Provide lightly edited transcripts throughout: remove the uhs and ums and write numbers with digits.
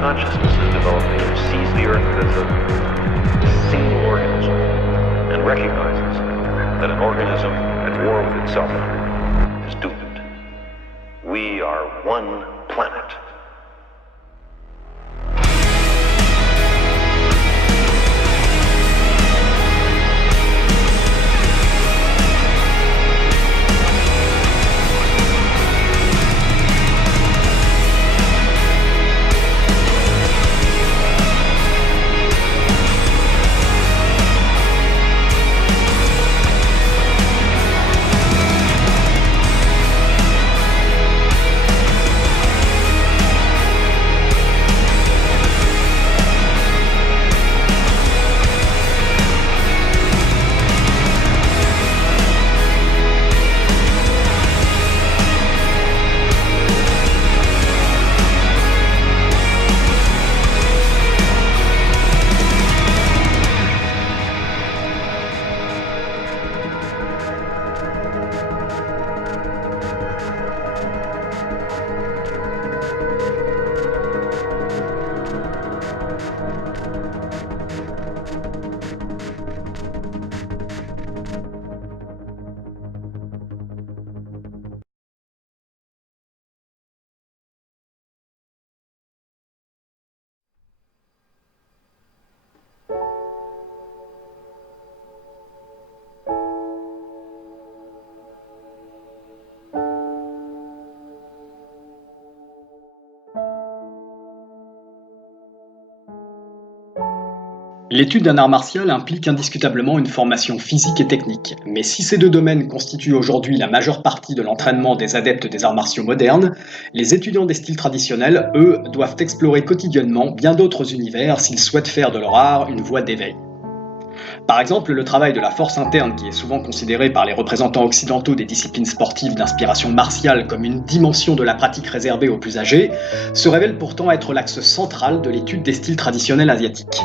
consciousness is developing which sees the Earth as a single organism and recognizes that an organism at war with itself is doomed. We are one planet. L'étude d'un art martial implique indiscutablement une formation physique et technique, mais si ces deux domaines constituent aujourd'hui la majeure partie de l'entraînement des adeptes des arts martiaux modernes, les étudiants des styles traditionnels, eux, doivent explorer quotidiennement bien d'autres univers s'ils souhaitent faire de leur art une voie d'éveil. Par exemple, le travail de la force interne, qui est souvent considéré par les représentants occidentaux des disciplines sportives d'inspiration martiale comme une dimension de la pratique réservée aux plus âgés, se révèle pourtant être l'axe central de l'étude des styles traditionnels asiatiques.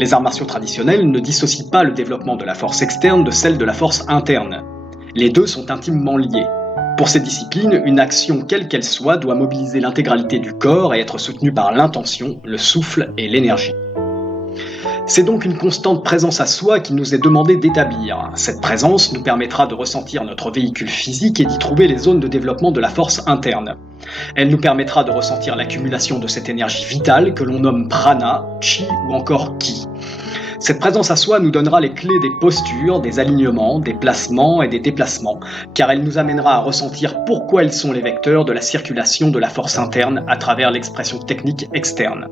Les arts martiaux traditionnels ne dissocient pas le développement de la force externe de celle de la force interne. Les deux sont intimement liés. Pour ces disciplines, une action quelle qu'elle soit doit mobiliser l'intégralité du corps et être soutenue par l'intention, le souffle et l'énergie. C'est donc une constante présence à soi qui nous est demandé d'établir. Cette présence nous permettra de ressentir notre véhicule physique et d'y trouver les zones de développement de la force interne. Elle nous permettra de ressentir l'accumulation de cette énergie vitale que l'on nomme prana, chi ou encore ki. Cette présence à soi nous donnera les clés des postures, des alignements, des placements et des déplacements, car elle nous amènera à ressentir pourquoi ils sont les vecteurs de la circulation de la force interne à travers l'expression technique externe.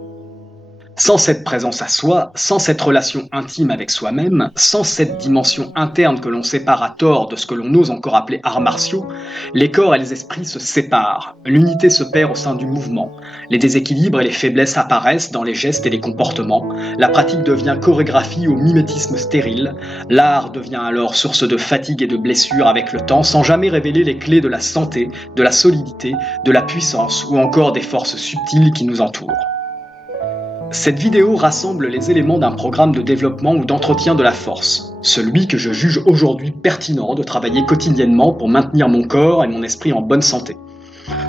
Sans cette présence à soi, sans cette relation intime avec soi-même, sans cette dimension interne que l'on sépare à tort de ce que l'on ose encore appeler arts martiaux, les corps et les esprits se séparent, l'unité se perd au sein du mouvement, les déséquilibres et les faiblesses apparaissent dans les gestes et les comportements, la pratique devient chorégraphie au mimétisme stérile, l'art devient alors source de fatigue et de blessures avec le temps sans jamais révéler les clés de la santé, de la solidité, de la puissance ou encore des forces subtiles qui nous entourent. Cette vidéo rassemble les éléments d'un programme de développement ou d'entretien de la force, celui que je juge aujourd'hui pertinent de travailler quotidiennement pour maintenir mon corps et mon esprit en bonne santé.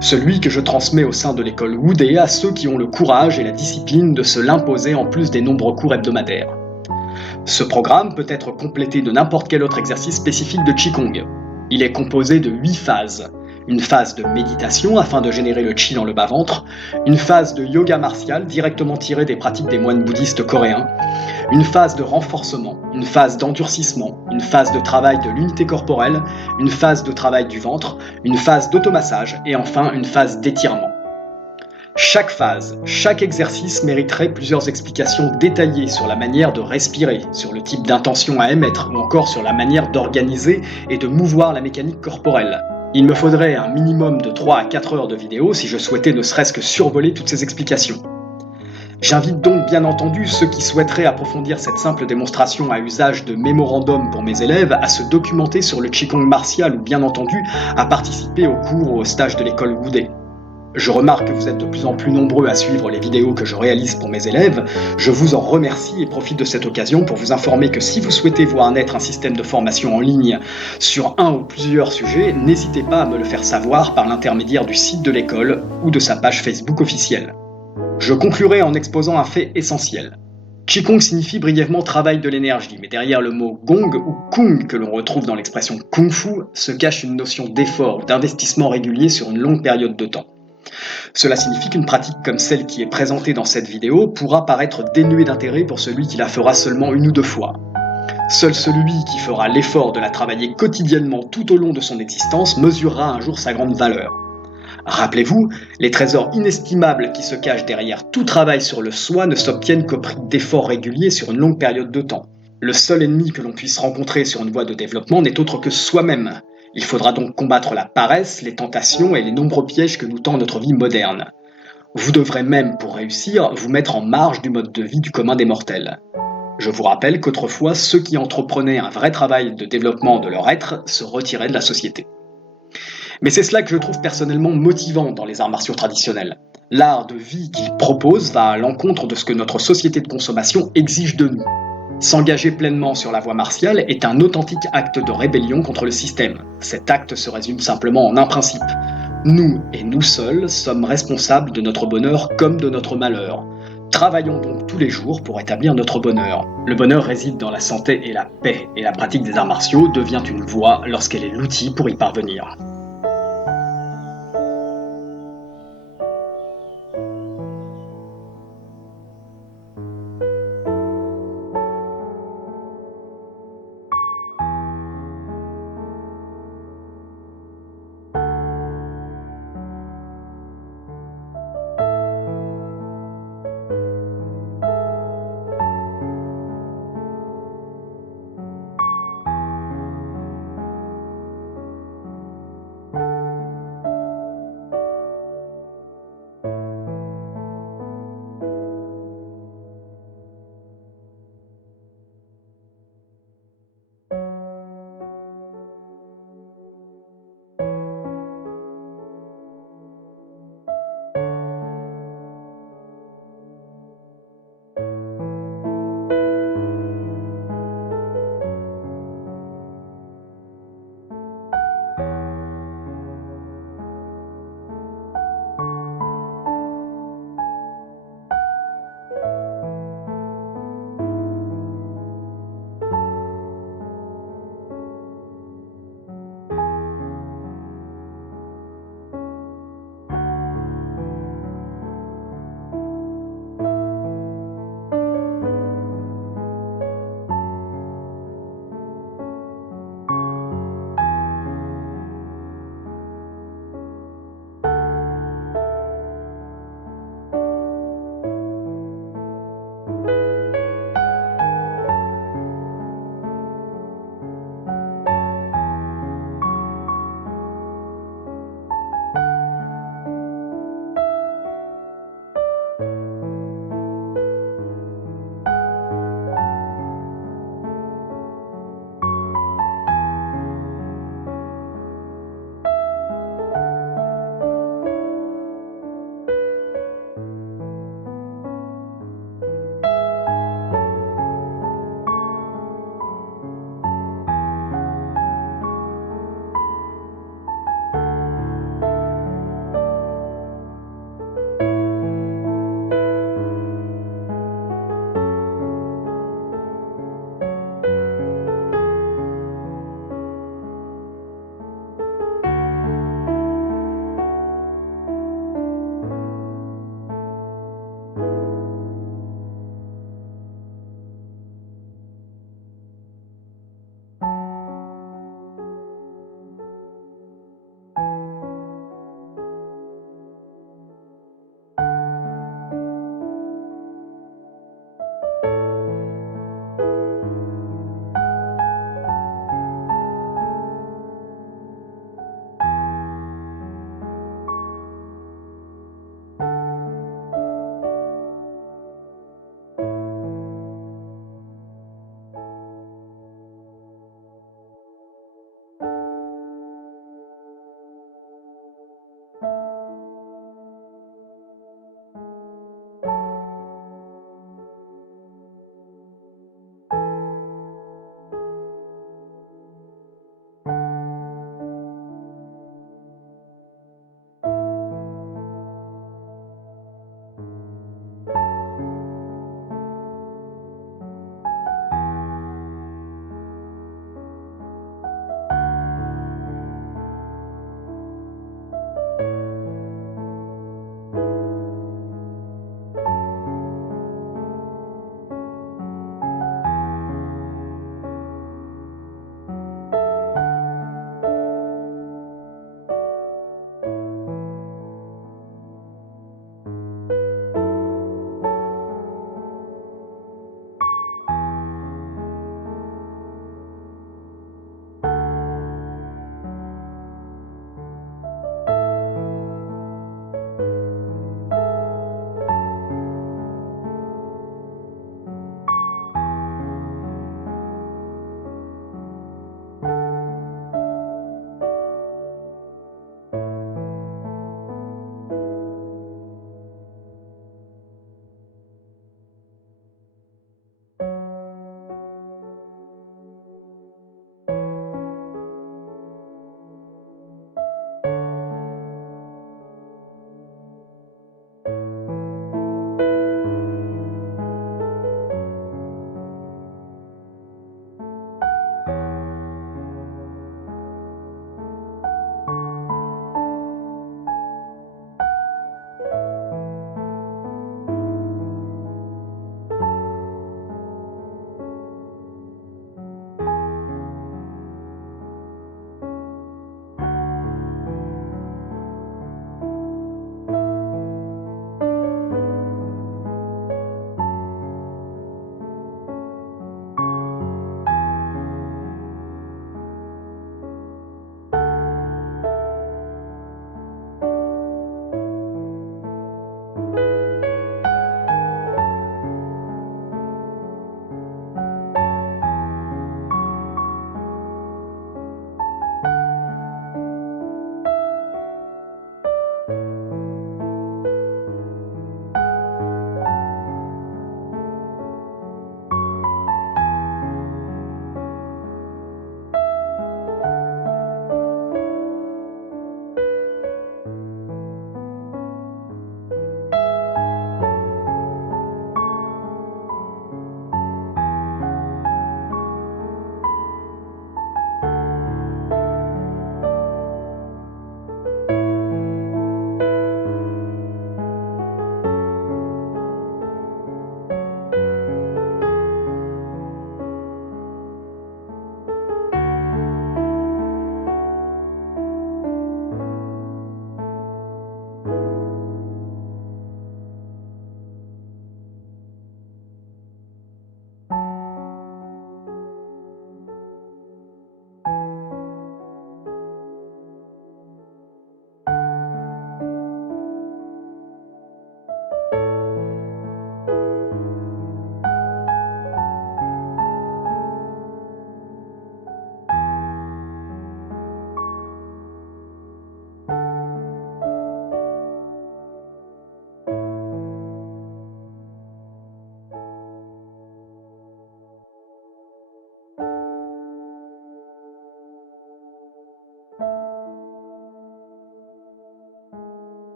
Celui que je transmets au sein de l'école Wudé à ceux qui ont le courage et la discipline de se l'imposer en plus des nombreux cours hebdomadaires. Ce programme peut être complété de n'importe quel autre exercice spécifique de Qigong. Il est composé de 8 phases. Une phase de méditation afin de générer le chi dans le bas-ventre, une phase de yoga martial directement tirée des pratiques des moines bouddhistes coréens, une phase de renforcement, une phase d'endurcissement, une phase de travail de l'unité corporelle, une phase de travail du ventre, une phase d'automassage et enfin une phase d'étirement. Chaque phase, chaque exercice mériterait plusieurs explications détaillées sur la manière de respirer, sur le type d'intention à émettre ou encore sur la manière d'organiser et de mouvoir la mécanique corporelle. Il me faudrait un minimum de 3 à 4 heures de vidéo si je souhaitais ne serait-ce que survoler toutes ces explications. J'invite donc bien entendu ceux qui souhaiteraient approfondir cette simple démonstration à usage de mémorandum pour mes élèves à se documenter sur le Qigong martial ou bien entendu à participer aux cours ou aux stages de l'école Wudé. Je remarque que vous êtes de plus en plus nombreux à suivre les vidéos que je réalise pour mes élèves. Je vous en remercie et profite de cette occasion pour vous informer que si vous souhaitez voir naître un système de formation en ligne sur un ou plusieurs sujets, n'hésitez pas à me le faire savoir par l'intermédiaire du site de l'école ou de sa page Facebook officielle. Je conclurai en exposant un fait essentiel. Qigong signifie brièvement travail de l'énergie, mais derrière le mot gong ou kung que l'on retrouve dans l'expression kung fu se cache une notion d'effort ou d'investissement régulier sur une longue période de temps. Cela signifie qu'une pratique comme celle qui est présentée dans cette vidéo pourra paraître dénuée d'intérêt pour celui qui la fera seulement une ou deux fois. Seul celui qui fera l'effort de la travailler quotidiennement tout au long de son existence mesurera un jour sa grande valeur. Rappelez-vous, les trésors inestimables qui se cachent derrière tout travail sur le soi ne s'obtiennent qu'au prix d'efforts réguliers sur une longue période de temps. Le seul ennemi que l'on puisse rencontrer sur une voie de développement n'est autre que soi-même. Il faudra donc combattre la paresse, les tentations et les nombreux pièges que nous tend notre vie moderne. Vous devrez même, pour réussir, vous mettre en marge du mode de vie du commun des mortels. Je vous rappelle qu'autrefois, ceux qui entreprenaient un vrai travail de développement de leur être se retiraient de la société. Mais c'est cela que je trouve personnellement motivant dans les arts martiaux traditionnels. L'art de vie qu'ils proposent va à l'encontre de ce que notre société de consommation exige de nous. S'engager pleinement sur la voie martiale est un authentique acte de rébellion contre le système. Cet acte se résume simplement en un principe. Nous, et nous seuls, sommes responsables de notre bonheur comme de notre malheur. Travaillons donc tous les jours pour établir notre bonheur. Le bonheur réside dans la santé et la paix, et la pratique des arts martiaux devient une voie lorsqu'elle est l'outil pour y parvenir.